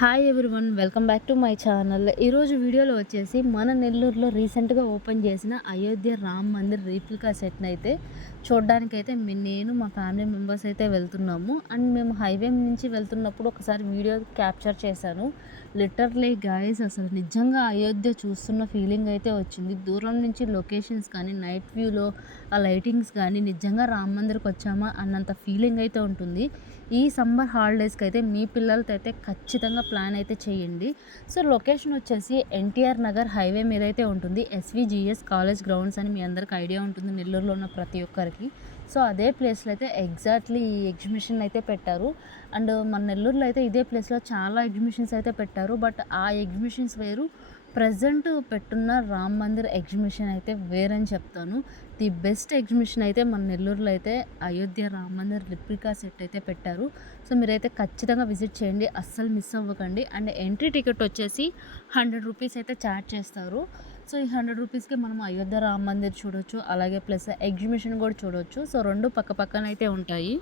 Hi everyone, welcome back to my channel. ఈరోజు వీడియోలో వచ్చేసి మన నెల్లూరులో రీసెంట్గా ఓపెన్ చేసిన అయోధ్య రామ్ మందిర్ రీప్లికా సెట్ని అయితే చూడడానికైతే నేను మా ఫ్యామిలీ మెంబర్స్ అయితే వెళ్తున్నాము. అండ్ మేము హైవే నుంచి వెళ్తున్నప్పుడు ఒకసారి వీడియో క్యాప్చర్ చేశాను. లిటరలీ గాయస్, అసలు నిజంగా అయోధ్య చూస్తున్న ఫీలింగ్ అయితే వచ్చింది. దూరం నుంచి లొకేషన్స్ కానీ, నైట్ వ్యూలో ఆ లైటింగ్స్ కానీ నిజంగా రామ్ మందిర్కి వచ్చామా అన్నంత ఫీలింగ్ అయితే ఉంటుంది. ఈ సమ్మర్ హాలిడేస్కి అయితే మీ పిల్లలతో అయితే ఖచ్చితంగా ప్లాన్ అయితే చేయండి. సో లొకేషన్ వచ్చేసి ఎన్టీఆర్ నగర్ హైవే మీద అయితే ఉంటుంది. ఎస్విజిఎస్ కాలేజ్ గ్రౌండ్స్ అని మీ అందరికి ఐడియా ఉంటుంది నెల్లూరులో ఉన్న ప్రతి ఒక్కరికి. సో అదే ప్లేస్లో అయితే ఎగ్జాక్ట్లీ ఈ ఎగ్జిబిషన్ అయితే పెట్టారు. అండ్ మన నెల్లూరులో అయితే ఇదే ప్లేస్లో చాలా ఎగ్జిబిషన్స్ అయితే పెట్టారు. బట్ ఆ ఎగ్జిబిషన్స్ వేరు, ప్రజెంట్ పెట్టున్న రామ్ మందిర్ ఎగ్జిబిషన్ అయితే వేరని చెప్తాను. ది బెస్ట్ ఎగ్జిబిషన్ అయితే మన నెల్లూరులో అయితే అయోధ్య రామ్ మందిర్ రిప్లికా సెట్ అయితే పెట్టారు. సో మీరైతే ఖచ్చితంగా విజిట్ చేయండి, అస్సలు మిస్ అవ్వకండి. అండ్ ఎంట్రీ టికెట్ వచ్చేసి 100 రూపీస్ అయితే ఛార్జ్ చేస్తారు. సో ఈ 100 రూపీస్కి మనం అయోధ్య రామ్ మందిర్ చూడొచ్చు, అలాగే ప్లస్ ఎగ్జిబిషన్ కూడా చూడొచ్చు. సో రెండు పక్క పక్కన అయితే ఉంటాయి.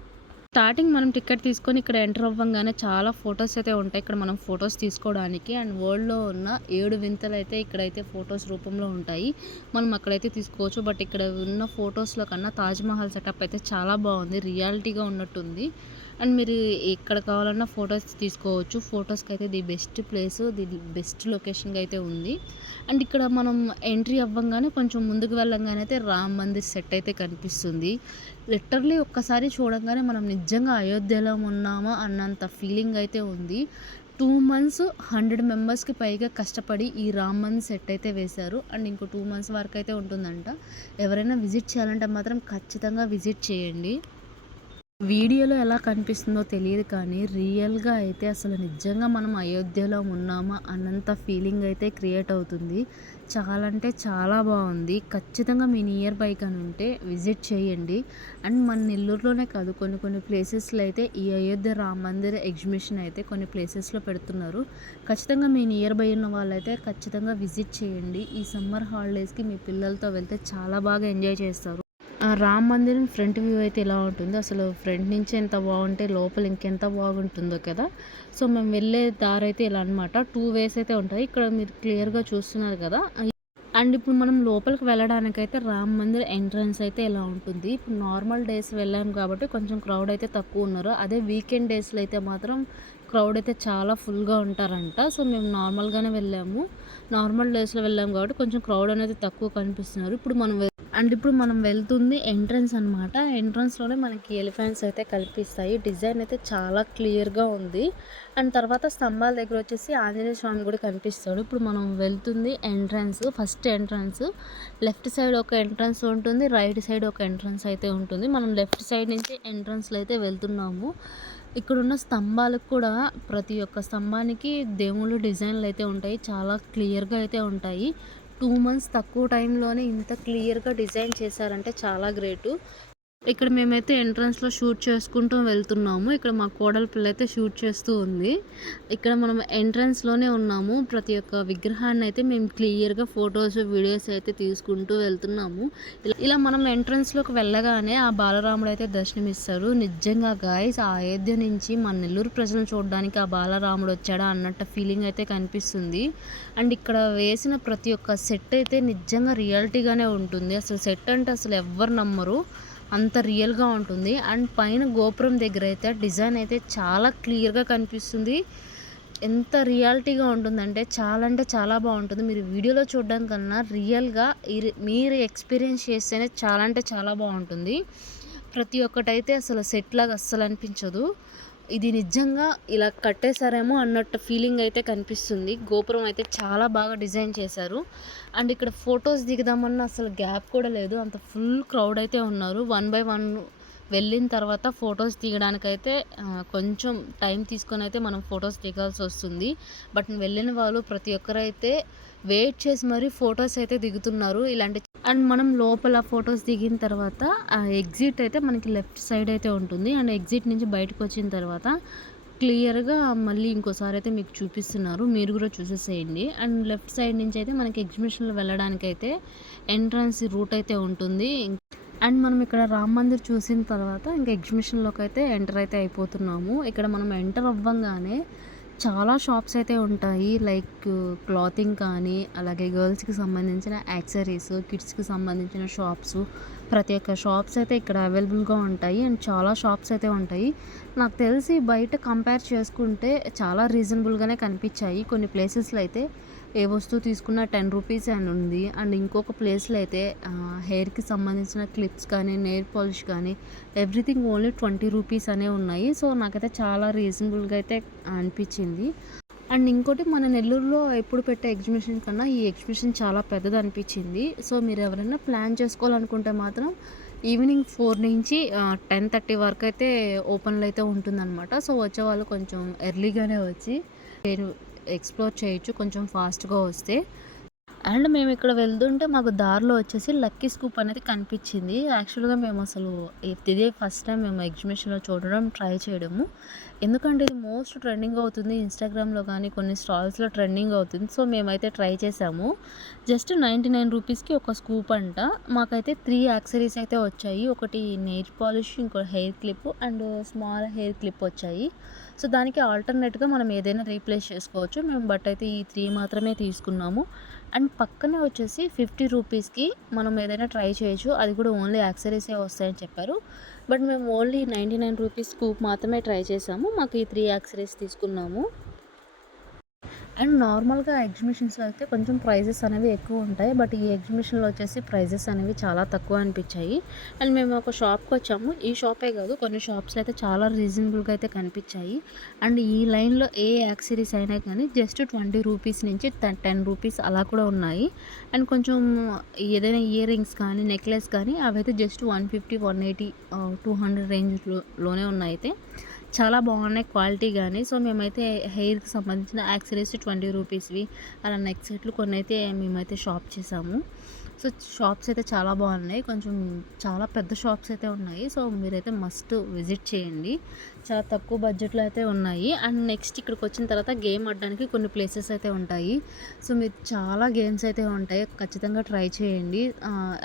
స్టార్టింగ్ మనం టికెట్ తీసుకొని ఇక్కడ ఎంటర్ అవ్వగానే చాలా ఫొటోస్ అయితే ఉంటాయి ఇక్కడ మనం ఫొటోస్ తీసుకోవడానికి. అండ్ వరల్డ్లో ఉన్న 7 వింతలు అయితే ఇక్కడైతే ఫొటోస్ రూపంలో ఉంటాయి, మనం అక్కడైతే తీసుకోవచ్చు. బట్ ఇక్కడ ఉన్న ఫొటోస్లో కన్నా తాజ్మహల్ సెటప్ అయితే చాలా బాగుంది, రియాలిటీగా ఉన్నట్టుంది. అండ్ మీరు ఎక్కడ కావాలన్నా ఫొటోస్ తీసుకోవచ్చు. ఫొటోస్కి అయితే the best place, the best లొకేషన్గా అయితే ఉంది. అండ్ ఇక్కడ మనం ఎంట్రీ అవ్వగానే కొంచెం ముందుకు వెళ్ళంగానే అయితే రామ్ మందిర్ సెట్ అయితే కనిపిస్తుంది. లిటరలీ ఒక్కసారి చూడంగానే మనం నిజంగా అయోధ్యలో ఉన్నామా అన్నంత ఫీలింగ్ అయితే ఉంది. 2 మంత్స్ 100 మెంబర్స్కి పైగా కష్టపడి ఈ రామ్ మందిర్ సెట్ అయితే వేశారు. అండ్ ఇంకో 2 మంత్స్ వరకు అయితే ఉంటుందంట. ఎవరైనా విజిట్ చేయాలంటే మాత్రం ఖచ్చితంగా విజిట్ చేయండి. వీడియోలో ఎలా కనిపిస్తుందో తెలియదు కానీ రియల్గా అయితే అసలు నిజంగా మనం అయోధ్యలో ఉన్నామా అన్నంత ఫీలింగ్ అయితే క్రియేట్ అవుతుంది. చాలా అంటే చాలా బాగుంది. ఖచ్చితంగా మీ నియర్ బై కానీ ఉంటే విజిట్ చేయండి. అండ్ మన నెల్లూరులోనే కాదు, కొన్ని ప్లేసెస్లో అయితే ఈ అయోధ్య రామ్ మందిర్ ఎగ్జిబిషన్ అయితే కొన్ని ప్లేసెస్లో పెడుతున్నారు. ఖచ్చితంగా మీ నియర్ బై ఉన్న వాళ్ళైతే ఖచ్చితంగా విజిట్ చేయండి. ఈ సమ్మర్ హాలిడేస్కి మీ పిల్లలతో వెళ్తే చాలా బాగా ఎంజాయ్ చేస్తారు. రామ్ మందిరం ఫ్రంట్ వ్యూ అయితే ఎలా ఉంటుందో, అసలు ఫ్రంట్ నుంచి ఎంత బాగుంటే లోపల ఇంకెంత బాగుంటుందో కదా. సో మేము వెళ్ళే దారి అయితే ఇలా అనమాట, 2 వేస్ అయితే ఉంటాయి. ఇక్కడ మీరు క్లియర్గా చూస్తున్నారు కదా. అండ్ ఇప్పుడు మనం లోపలికి వెళ్ళడానికైతే రామ్ మందిర్ ఎంట్రన్స్ అయితే ఇలా ఉంటుంది. ఇప్పుడు నార్మల్ డేస్ వెళ్ళాము కాబట్టి కొంచెం క్రౌడ్ అయితే తక్కువ ఉన్నారు. అదే వీకెండ్ డేస్లో అయితే మాత్రం క్రౌడ్ అయితే చాలా ఫుల్గా ఉంటారంట. సో మేము నార్మల్గానే వెళ్ళాము, నార్మల్ డేస్లో వెళ్ళాము కాబట్టి కొంచెం క్రౌడ్ అనేది తక్కువ కనిపిస్తున్నారు. ఇప్పుడు మనం వెళ్తుంది ఎంట్రన్స్ అనమాట. ఎంట్రన్స్లోనే మనకి ఎలిఫెంట్స్ అయితే కనిపిస్తాయి. డిజైన్ అయితే చాలా క్లియర్గా ఉంది. అండ్ తర్వాత స్తంభాల దగ్గర వచ్చేసి ఆంజనేయ స్వామి కూడా కనిపిస్తాడు. ఇప్పుడు మనం వెళ్తుంది entrance, first entrance. Left side ఒక ఎంట్రన్స్ ఉంటుంది, రైట్ సైడ్ ఒక ఎంట్రన్స్ అయితే ఉంటుంది. మనం లెఫ్ట్ సైడ్ నుంచి ఎంట్రన్స్లో అయితే వెళ్తున్నాము. ఇక్కడున్న స్తంభాలకు కూడా ప్రతి ఒక్క స్తంభానికి దేవుళ్ళ డిజైన్లు అయితే ఉంటాయి, చాలా క్లియర్గా అయితే ఉంటాయి. 2 మంత్స్ తక్కువ టైంలోనే ఇంత క్లియర్గా డిజైన్ చేశారంటే చాలా గ్రేటు. ఇక్కడ మేమైతే ఎంట్రన్స్లో షూట్ చేసుకుంటూ వెళ్తున్నాము. ఇక్కడ మా కోడల పిల్ల అయితే షూట్ చేస్తూ ఉంది. ఇక్కడ మనం ఎంట్రన్స్లోనే ఉన్నాము. ప్రతి ఒక్క విగ్రహాన్ని అయితే మేము క్లియర్గా ఫొటోస్ వీడియోస్ అయితే తీసుకుంటూ వెళ్తున్నాము. ఇలా మనం ఎంట్రన్స్లోకి వెళ్ళగానే ఆ బాలరాముడు అయితే దర్శనమిస్తారు. నిజంగా గాయస్, ఆ అయోధ్య నుంచి మన నెల్లూరు ప్రజలను చూడడానికి ఆ బాలరాముడు వచ్చాడా అన్నట్టు ఫీలింగ్ అయితే కనిపిస్తుంది. అండ్ ఇక్కడ వేసిన ప్రతి ఒక్క సెట్ అయితే నిజంగా రియాలిటీగానే ఉంటుంది. అసలు సెట్ అంటే అసలు ఎవ్వరు నమ్మరు, అంత రియల్గా ఉంటుంది. అండ్ పైన గోపురం దగ్గర అయితే డిజైన్ అయితే చాలా క్లియర్గా కనిపిస్తుంది. ఎంత రియాలిటీగా ఉంటుందంటే చాలా బాగుంటుంది. మీరు వీడియోలో చూడడానికన్నా రియల్గా మీరు ఎక్స్పీరియన్స్ చేస్తేనే చాలా అంటే చాలా బాగుంటుంది. ప్రతి ఒక్కటైతే అసలు సెట్ లాగా అస్సలు అనిపించదు. ఇది నిజంగా ఇలా కట్టేశారేమో అన్నట్టు ఫీలింగ్ అయితే కనిపిస్తుంది. గోపురం అయితే చాలా బాగా డిజైన్ చేశారు. అండ్ ఇక్కడ ఫొటోస్ దిగుదామన్నా అసలు గ్యాప్ కూడా లేదు, అంత ఫుల్ క్రౌడ్ అయితే ఉన్నారు. 1 బై 1 వెళ్ళిన తర్వాత ఫొటోస్ దిగడానికైతే కొంచెం టైం తీసుకొని అయితే మనం ఫొటోస్ దిగాల్సి వస్తుంది. బట్ వెళ్ళిన వాళ్ళు ప్రతి ఒక్కరైతే వెయిట్ చేసి మరీ ఫొటోస్ అయితే దిగుతున్నారు ఇలాంటి. అండ్ మనం లోపల ఫొటోస్ దిగిన తర్వాత ఆ ఎగ్జిట్ అయితే మనకి లెఫ్ట్ సైడ్ అయితే ఉంటుంది. అండ్ ఎగ్జిట్ నుంచి బయటకు వచ్చిన తర్వాత క్లియర్గా మళ్ళీ ఇంకోసారి అయితే మీకు చూపిస్తున్నారు, మీరు కూడా చూసేసేయండి. అండ్ లెఫ్ట్ సైడ్ నుంచి అయితే మనకి ఎగ్జిబిషన్లో వెళ్ళడానికైతే ఎంట్రన్స్ రూట్ అయితే ఉంటుంది. అండ్ మనం ఇక్కడ రామ్ మందిర్ చూసిన తర్వాత ఇంకా ఎగ్జిబిషన్లోకి అయితే ఎంటర్ అయితే అయిపోతున్నాము. ఇక్కడ మనం ఎంటర్ అవ్వంగానే చాలా షాప్స్ అయితే ఉంటాయి. లైక్ క్లాతింగ్ కానీ, అలాగే గర్ల్స్‌కి సంబంధించిన యాక్సెసరీస్, కిడ్స్‌కి సంబంధించిన షాప్సు, ప్రతి ఒక్క షాప్స్ అయితే ఇక్కడ అవైలబుల్‌గా ఉంటాయి. అండ్ చాలా షాప్స్ అయితే ఉంటాయి. నాకు తెలిసి బయట కంపేర్ చేసుకుంటే చాలా రీజనబుల్‌గానే కనిపించాయి. కొన్ని ప్లేసెస్‌లో అయితే ఏ వస్తువు తీసుకున్నా 10 రూపీస్ అని ఉంది. అండ్ ఇంకొక ప్లేస్‌లో అయితే హెయిర్‌కి సంబంధించిన క్లిప్స్ కానీ, నెయిల్ పాలిష్ కానీ ఎవ్రీథింగ్ ఓన్లీ 20 రూపీస్ అనే ఉన్నాయి. సో, నాకైతే చాలా రీజనబుల్‌గా అయితే అనిపించింది. అండ్ ఇంకోటి మన నెల్లూరులో ఎప్పుడు పెట్టే ఎగ్జిబిషన్ కన్నా ఈ ఎగ్జిబిషన్ చాలా పెద్దదనిపించింది. సో, మీరెవరైనా ప్లాన్ చేసుకోవాలనుకుంటే మాత్రం ఈవినింగ్ 4 నుంచి 10:30 వరకైతే ఓపెన్‌లో అయితే ఉంటుందనమాట. సో, వచ్చేవాళ్ళు కొంచెం ఎర్లీగానే వచ్చి మీరు ఎక్స్‌ప్లోర్ చేయొచ్చు కొంచెం ఫాస్ట్‌గా వస్తే. అండ్ మేమిక్కడ వెళ్తుంటే మాకు దారిలో వచ్చేసి లక్కీ స్కూప్ అనేది కనిపించింది. యాక్చువల్‌గా మేమసలు ఇదే ఫస్ట్ టైం మేము ఎగ్జిబిషన్‌లో చూడడం, ట్రై చేయడము. ఎందుకంటే ఇది మోస్ట్ ట్రెండింగ్ అవుతుంది. ఇన్‌స్టాగ్రామ్‌లో కానీ కొన్ని స్టాల్స్‌లో ట్రెండింగ్ అవుతుంది. సో, మేమైతే ట్రై చేసాము. జస్ట్ 99 రూపీస్‌కి ఒక స్కూప్ అంట. మాకైతే 3 యాక్సెసరీస్ అయితే వచ్చాయి. ఒకటి నెయిల్ పాలిష్, ఇంకో hair clip and small hair clip వచ్చాయి. సో, దానికి ఆల్టర్‌నేట్‌గా మనం ఏదైనా రీప్లేస్ చేసుకోవచ్చు. మేము బట్ అయితే ఈ 3 మాత్రమే తీసుకున్నాము. అండ్ పక్కనే వచ్చేసి 50 రూపీస్‌కి మనం ఏదైనా ట్రై చేయొచ్చు. అది కూడా ఓన్లీ యాక్సెసరీసే వస్తాయని చెప్పారు. బట్ మేము ఓన్లీ 99 రూపీస్ స్కూప్ మాత్రమే ట్రై చేసాము. మాకు ఈ 3 యాక్సెసరీస్ తీసుకున్నాము. అండ్ నార్మల్‌గా ఎగ్జిబిషన్స్‌లో అయితే కొంచెం ప్రైజెస్ అనేవి ఎక్కువుంటాయి. బట్ ఈ ఎగ్జిబిషన్‌లో వచ్చేసి ప్రైజెస్ అనేవి చాలా తక్కువ అనిపించాయి. అండ్ మేము ఒక షాప్‌కొచ్చాము. ఈ షాపే కాదు కొన్ని షాప్స్‌లో అయితే చాలా రీజనబుల్‌గా అయితే కనిపించాయి. అండ్ ఈ లైన్‌లో ఏ యాక్సెసరీస్ అయినా కానీ జస్ట్ 20 రూపీస్ నుంచి 10 రూపీస్ అలా కూడా ఉన్నాయి. అండ్ కొంచెం ఏదైనా ఇయర్ రింగ్స్ కానీ, నెక్లెస్ కానీ అవైతే జస్ట్ 150, 180, 200 రేంజ్‌లోనే ఉన్నాయయితే. చాలా బాగున్నాయి క్వాలిటీ గానీ. సో, మేమైతే హెయిర్‌కి సంబంధించిన యాక్సెసరీస్ 20 రూపీస్‌వి అలా నెక్ సెట్లు కొన్నైతే మేమైతే షాప్ చేసాము. సో, షాప్స్ అయితే చాలా బాగున్నాయి. కొంచెం చాలా పెద్ద షాప్స్ అయితే ఉన్నాయి. సో, మీరైతే మస్ట్ విజిట్ చేయండి. చాలా తక్కువ బడ్జెట్‌లో అయితే ఉన్నాయి. అండ్ నెక్స్ట్ ఇక్కడికొచ్చిన తర్వాత గేమ్ ఆడడానికి కొన్ని ప్లేసెస్ అయితే ఉంటాయి. సో, మీరు చాలా గేమ్స్ అయితే ఉంటాయి. ఖచ్చితంగా ట్రై చేయండి.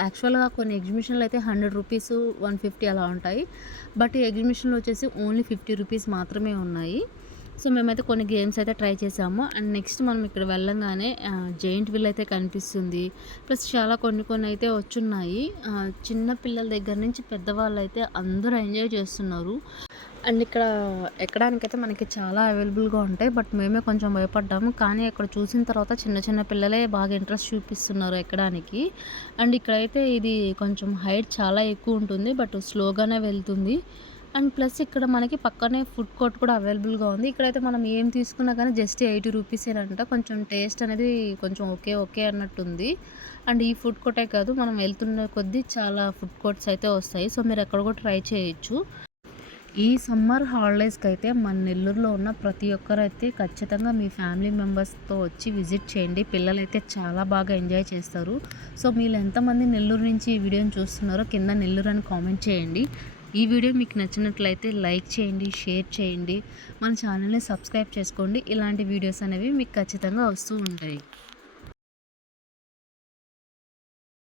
యాక్చువల్‌గా కొన్ని ఎగ్జిబిషన్‌లో అయితే 100 రూపీసు, 150 అలా ఉంటాయి. బట్ ఈ ఎగ్జిబిషన్‌లో వచ్చేసి ఓన్లీ 50 రూపీస్ మాత్రమే ఉన్నాయి. సో, మేమైతే కొన్ని గేమ్స్ అయితే ట్రై చేసాము. అండ్ నెక్స్ట్ మనం ఇక్కడ వెళ్ళంగానే జెయింట్ వీల్ అయితే కనిపిస్తుంది. ప్లస్ చాలా కొన్ని అయితే వచ్చున్నాయి. చిన్న పిల్లల దగ్గర నుంచి పెద్దవాళ్ళైతే అందరూ ఎంజాయ్ చేస్తున్నారు. అండ్ ఇక్కడ ఎక్కడానికైతే మనకి చాలా అవైలబుల్‌గా ఉంటాయి. బట్ మేమే కొంచెం భయపడ్డాము. కానీ అక్కడ చూసిన తర్వాత చిన్న చిన్న పిల్లలే బాగా ఇంట్రెస్ట్ చూపిస్తున్నారు ఎక్కడానికి. అండ్ ఇక్కడైతే ఇది కొంచెం హైట్ చాలా ఎక్కువ ఉంటుంది. బట్ స్లోగానే వెళ్తుంది. అండ్ ప్లస్ ఇక్కడ మనకి పక్కనే ఫుడ్ కోర్ట్ కూడా అవైలబుల్‌గా ఉంది. ఇక్కడైతే మనం ఏం తీసుకున్నా కానీ జస్ట్ 80 రూపీసేనంట. కొంచెం టేస్ట్ అనేది కొంచెం ఓకే అన్నట్టుంది. అండ్ ఈ ఫుడ్ కోర్టే కాదు మనం వెళ్తున్న కొద్దీ చాలా ఫుడ్ కోర్ట్స్ అయితే వస్తాయి. సో, మీరు అక్కడ కూడా ట్రై చేయొచ్చు. ఈ సమ్మర్ హాలిడేస్‌కైతే మన నెల్లూరులో ఉన్న ప్రతి ఒక్కరైతే ఖచ్చితంగా మీ ఫ్యామిలీ మెంబర్స్‌తో వచ్చి విజిట్ చేయండి. పిల్లలైతే చాలా బాగా ఎంజాయ్ చేస్తారు. సో, మీరు ఎంతమంది నెల్లూరు నుంచి ఈ వీడియోని చూస్తున్నారో కింద నెల్లూరు అని కామెంట్ చేయండి. ఈ వీడియో మీకు నచ్చినట్లయితే లైక్ చేయండి, షేర్ చేయండి. మన ఛానల్‌ని సబ్స్క్రైబ్ చేసుకోండి. ఇలాంటి వీడియోస్ అనేవి మీకు ఖచ్చితంగా వస్తూ ఉంటాయి.